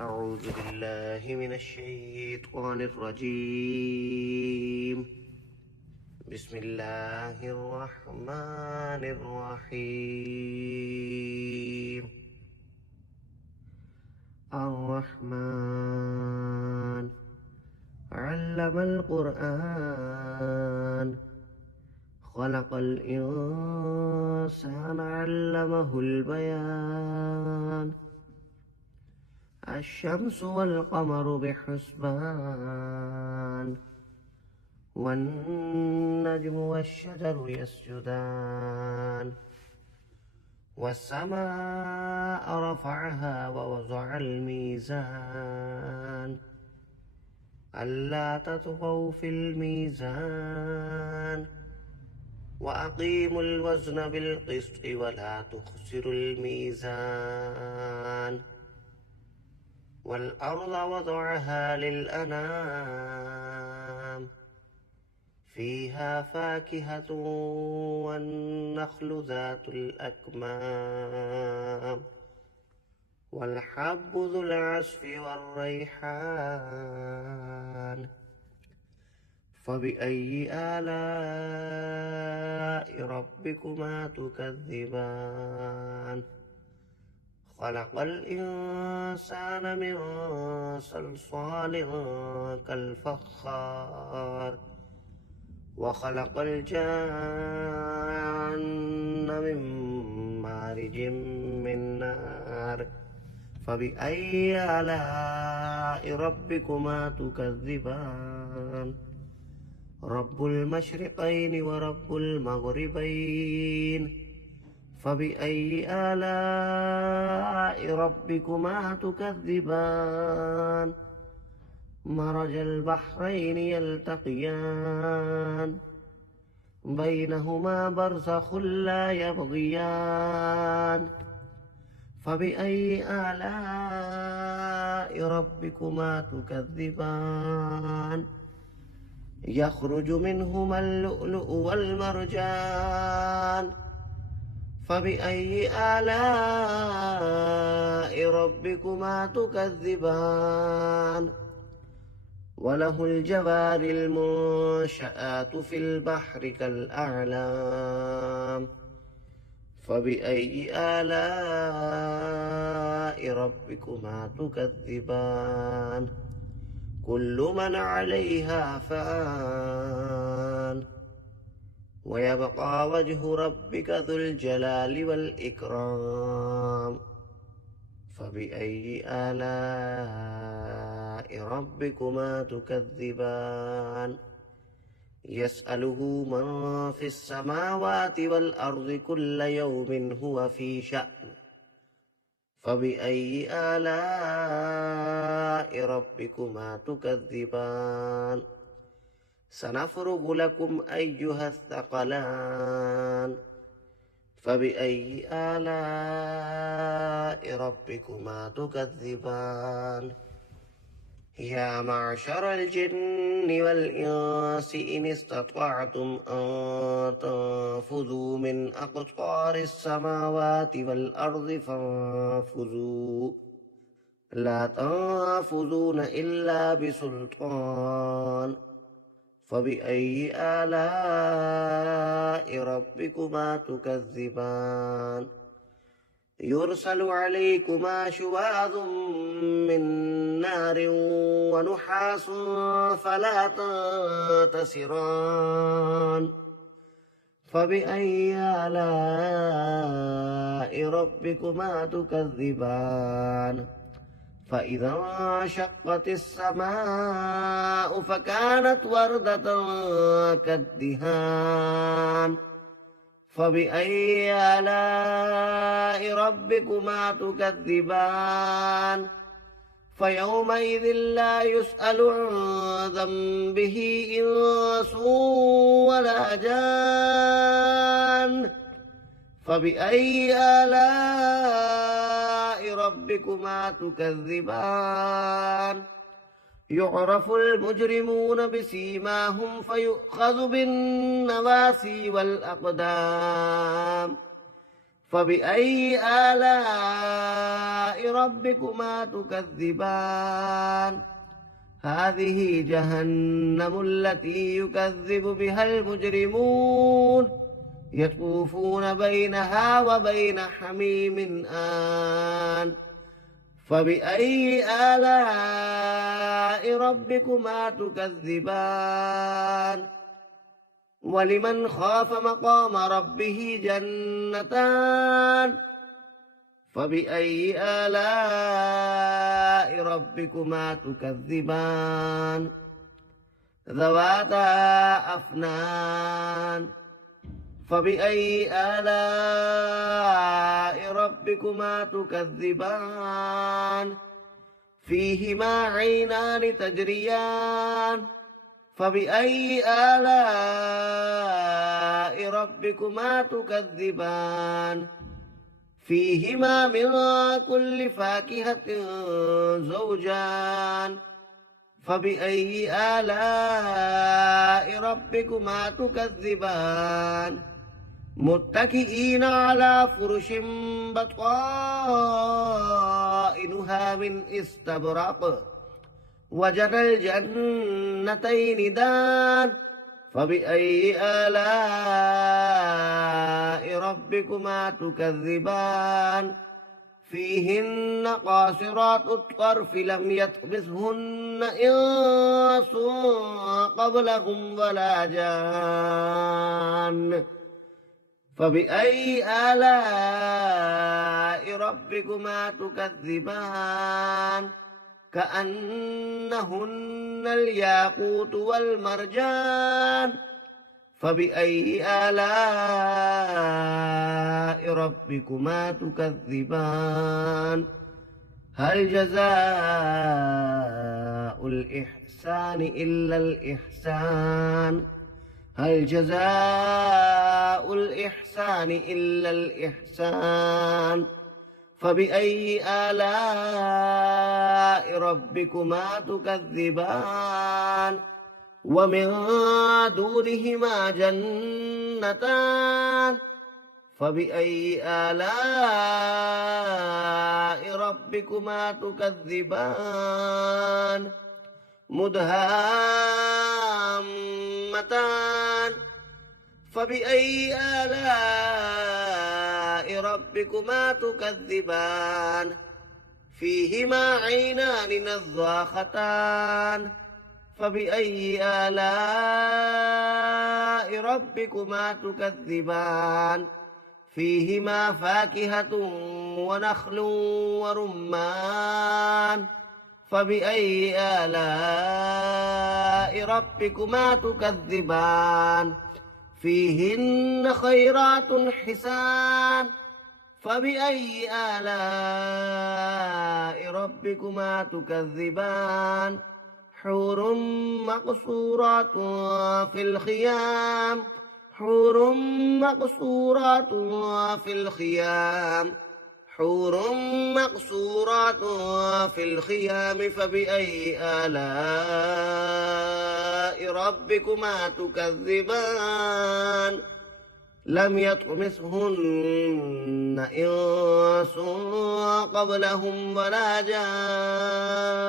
أعوذ بالله من الشيطان الرجيم. بسم الله الرحمن الرحيم. الرحمن علم القرآن خلق الإنسان علمه البيان. الشمس والقمر بحسبان والنجم والشجر يسجدان. والسماء رفعها ووضع الميزان ألا تطغوا في الميزان وأقيموا الوزن بالقسط ولا تخسروا الميزان. والأرض وضعها للأنام فيها فاكهة والنخل ذات الأكمام والحب ذو العصف والريحان. فبأي آلاء ربكما تكذبان؟ خلق الإنسان من صلصال كالفخار وخلق الجان من مارج من نار. فبأي آلاء ربكما تكذبان؟ رب المشرقين ورب المغربين. فبأي آلاء ربكما تكذبان؟ مرج البحرين يلتقيان بينهما برزخ لا يبغيان. فبأي آلاء ربكما تكذبان؟ يخرج منهما اللؤلؤ والمرجان. فبأي آلاء ربكما تكذبان؟ وله الجوار المنشآت في البحر كالأعلام. فبأي آلاء ربكما تكذبان؟ كل من عليها فان ويبقى وجه ربك ذو الجلال والإكرام. فبأي آلاء ربكما تكذبان؟ يسأله من في السماوات والأرض كل يوم هو في شأن. فبأي آلاء ربكما تكذبان؟ سنفرغ لكم أيها الثقلان. فبأي آلاء ربكما تكذبان؟ يا معشر الجن والإنس إن استطعتم أن تنفذوا من أقطار السماوات والأرض فانفذوا لا تنفذون إلا بسلطان. فبأي آلاء ربكما تكذبان؟ يرسل عليكما شواظ من نار ونحاس فلا تنتصران. فبأي آلاء ربكما تكذبان؟ فإذا انشقت السماء فكانت وردة كالدهان. فبأي آلاء ربكما تكذبان؟ فيومئذ لا يسأل عن ذنبه إنس ولا جان. فبأي آلاء ربكما تكذبان؟ يعرف المجرمون بسيماهم فيؤخذ بالنواسي والأقدام. فبأي آلاء ربكما تكذبان هذه جهنم التي يكذب بها المجرمون يطوفون بينها وبين حميم آن فبأي آلاء ربكما تكذبان ولمن خاف مقام ربه جنتان فبأي آلاء ربكما تكذبان ذواتا أفنان فبأي آلاء ربكما تكذبان فيهما عينان تجريان فبأي آلاء ربكما تكذبان فيهما من كل فاكهة زوجان فبأي آلاء ربكما تكذبان متكئين على فرش بطائنها من استبرق وجنى الجنتين دان فبأي آلاء ربكما تكذبان فيهن قاصرات الطرف لم يطمثهن إنس قبلهم ولا جان فبأي آلاء ربكما تكذبان كأنهن الياقوت والمرجان فبأي آلاء ربكما تكذبان هل جزاء الإحسان إلا الإحسان هل جزاء الإحسان إلا الإحسان فبأي آلاء ربكما تكذبان ومن دونهما جنتان فبأي آلاء ربكما تكذبان مدهامتان فبأي آلاء ربكما تكذبان فيهما عينان نضاختان فبأي آلاء ربكما تكذبان فيهما فاكهة ونخل ورمان فبأي آلاء ربكما تكذبان فيهن خيرات حسان فبأي آلاء ربكما تكذبان حور مقصورات في الخيام حور مقصورات في الخيام حور مقصورات في الخيام فبأي آلاء ربكما تكذبان لم يطمثهن إنس قبلهم ولا جان